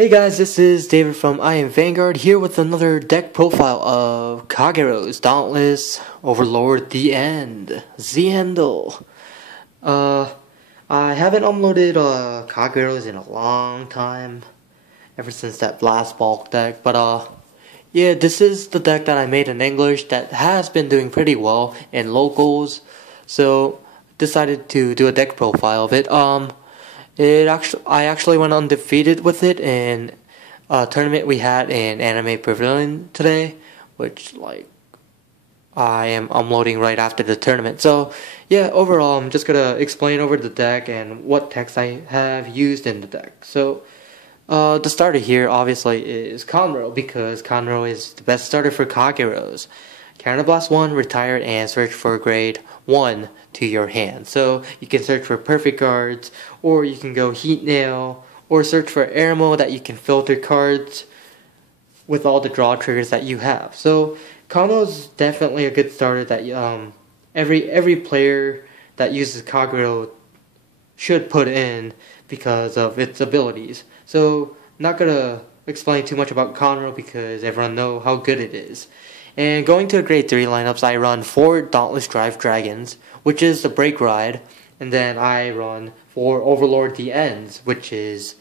Hey guys, this is David from I Am Vanguard here with another deck profile of Kagero's Dauntless, Overlord, The End, Zendel. I haven't uploaded Kagero's in a long time, ever since that Blast Bulk deck, but yeah, this is the deck that I made in English that has been doing pretty well in locals, so decided to do a deck profile of it. I actually went undefeated with it in a tournament we had in Anime Pavilion today, which I am uploading right after the tournament. So yeah, overall I'm just gonna explain over the deck and what text I have used in the deck. So the starter here obviously is Conroe, because Conroe is the best starter for Kageros. Counterblast 1, retire, and search for grade 1 to your hand. So you can search for perfect cards, or you can go Heat Nail, or search for Airmo that you can filter cards with all the draw triggers that you have. So Conroe's definitely a good starter that every player that uses Kagero should put in because of its abilities. So not gonna explain too much about Conroe because everyone knows how good it is. And going to the grade 3 lineups, I run 4 Dauntless Drive Dragons, which is the Break Ride, and then I run 4 Overlord The Ends, which is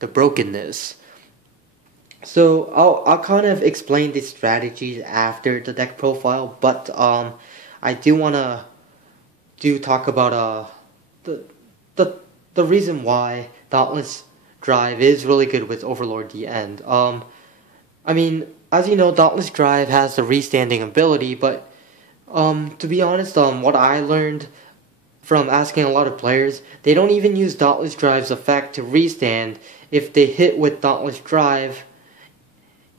the Brokenness. So I'll kind of explain the strategies after the deck profile, but I do wanna talk about the reason why Dauntless Drive is really good with Overlord The End. I mean, as you know, Dauntless Drive has the restanding ability, but to be honest, what I learned from asking a lot of players, they don't even use Dauntless Drive's effect to restand if they hit with Dauntless Drive,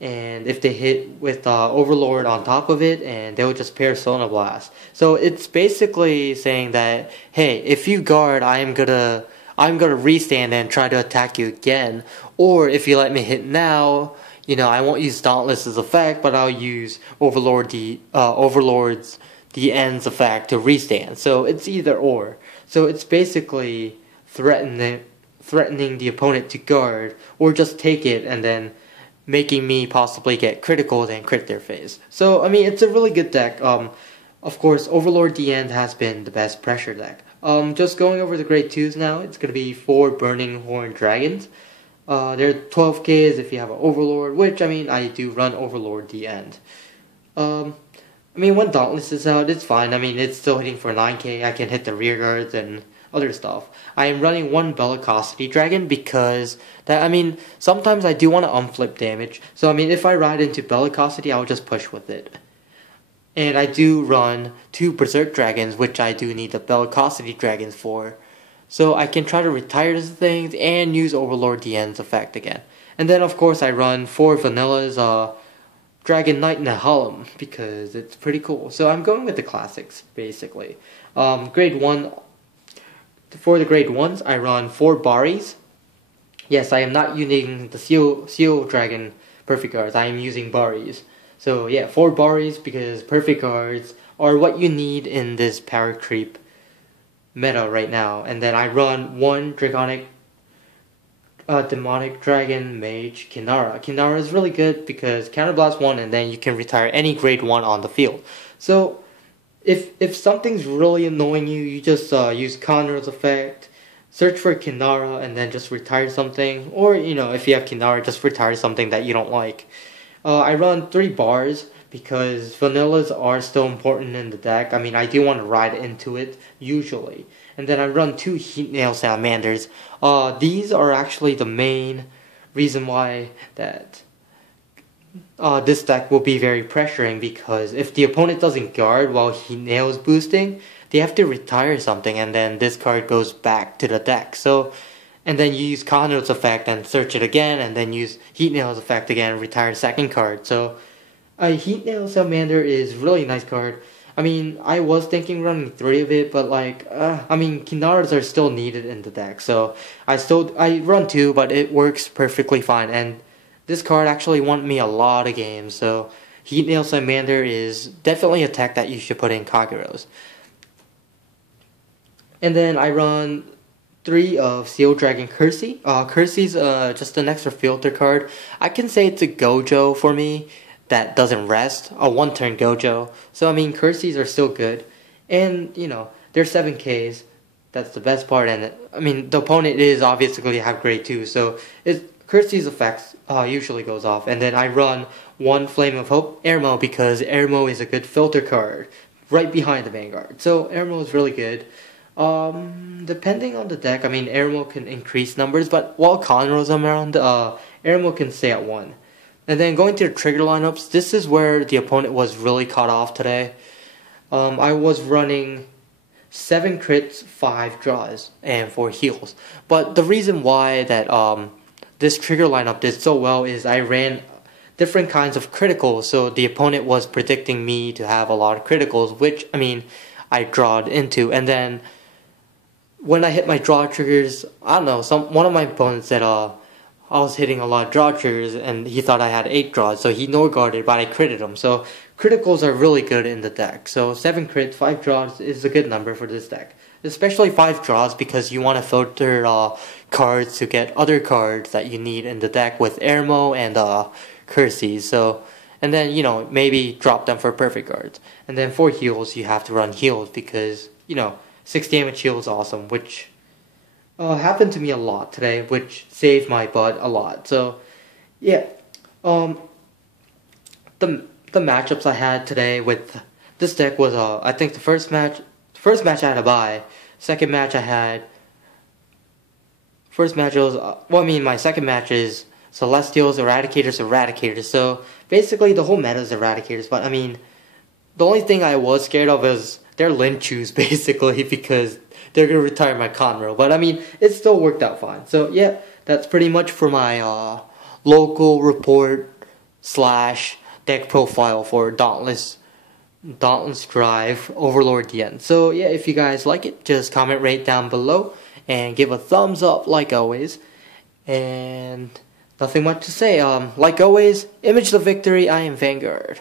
and if they hit with Overlord on top of it, and they'll just pair Sonar Blast. So it's basically saying that, hey, if you guard, I'm gonna restand and try to attack you again, or if you let me hit now, you know, I won't use Dauntless's effect, but I'll use Overlord's The End's effect to restand. So it's either or. So it's basically threatening the opponent to guard, or just take it and then making me possibly get criticals and crit their face. So I mean, it's a really good deck. Of course, Overlord The End has been the best pressure deck. Just going over the grade 2s now, it's gonna be 4 Burning Horn Dragons. They're 12Ks if you have an Overlord, which, I mean, I do run Overlord The End. I mean, when Dauntless is out, it's fine. I mean, it's still hitting for 9K. I can hit the rear guards and other stuff. I am running 1 Bellicosity Dragon because, sometimes I do want to unflip damage. So, I mean, if I ride into Bellicosity, I'll just push with it. And I do run 2 Berserk Dragons, which I do need the Bellicosity Dragons for. So I can try to retire these things and use Overlord The End's effect again. And then of course I run 4 Vanilla's Dragon Knight Nehalem because it's pretty cool. So I'm going with the classics basically. Grade 1, for the grade 1s I run 4 Baris. Yes, I am not using the Seal Dragon Perfect Cards, I am using Baris. So yeah, 4 Baris because Perfect Cards are what you need in this power creep meta right now. And then I run 1 Draconic Demonic Dragon Mage Kinara. Kinara is really good because Counterblast 1 and then you can retire any grade 1 on the field. So if something's really annoying you, you just use Conroe's effect, search for Kinara and then just retire something, or you know, if you have Kinara, just retire something that you don't like. I run 3 bars because vanillas are still important in the deck. I mean, I do want to ride into it, usually. And then I run 2 Heat Nail Salamanders. These are actually the main reason why that this deck will be very pressuring, because if the opponent doesn't guard while Heat Nail is boosting, they have to retire something, and then this card goes back to the deck. So, and then you use Conroe's effect and search it again, and then use Heat Nail's effect again and retire the second card. So, Heat Nail Salamander is really nice card. I mean, I was thinking running 3 of it, but Kinaras are still needed in the deck. So I run 2, but it works perfectly fine. And this card actually won me a lot of games. So Heat Nail Salamander is definitely a tech that you should put in Kageros. And then I run 3 of Seal Dragon Kersey. Kersey's just an extra filter card. I can say it's a Gojo for me that doesn't rest, a 1-turn Gojo. So I mean, Kerseys are still good, and you know they're 7Ks. That's the best part, and I mean the opponent is obviously have grade 2, so Kersey's effects usually goes off, and then I run 1 Flame of Hope Airmo because Airmo is a good filter card right behind the Vanguard. So Airmo is really good. Depending on the deck, I mean Airmo can increase numbers, but while Conroe's around, Airmo can stay at 1. And then going to the trigger lineups, this is where the opponent was really caught off today. I was running 7 crits, 5 draws, and 4 heals. But the reason why that this trigger lineup did so well is I ran different kinds of criticals, so the opponent was predicting me to have a lot of criticals, which, I mean, I drawed into. And then when I hit my draw triggers, I don't know, one of my opponents said I was hitting a lot of draw triggers, and he thought I had 8 draws, so he no-guarded, but I critted him. So criticals are really good in the deck. So 7 crits, 5 draws is a good number for this deck. Especially 5 draws because you want to filter cards to get other cards that you need in the deck with Airmo and Kersey. So, and then, you know, maybe drop them for perfect cards. And then for heals, you have to run heals because, you know, 6 damage heal is awesome, which happened to me a lot today, which saved my butt a lot. So, yeah, the matchups I had today with this deck was, I think the first match I had a bye. Second match I had, first match was, well, I mean, my second match is Celestials, Eradicators. So, basically, the whole meta is Eradicators, but, I mean, the only thing I was scared of is their Linchus, basically, because they're going to retire my Conroe. But, I mean, it still worked out fine. So, yeah, that's pretty much for my local report / deck profile for Dauntless Drive Overlord DN. So, yeah, if you guys like it, just comment right down below and give a thumbs up like always. And nothing much to say. Like always, image the victory, I am Vanguard.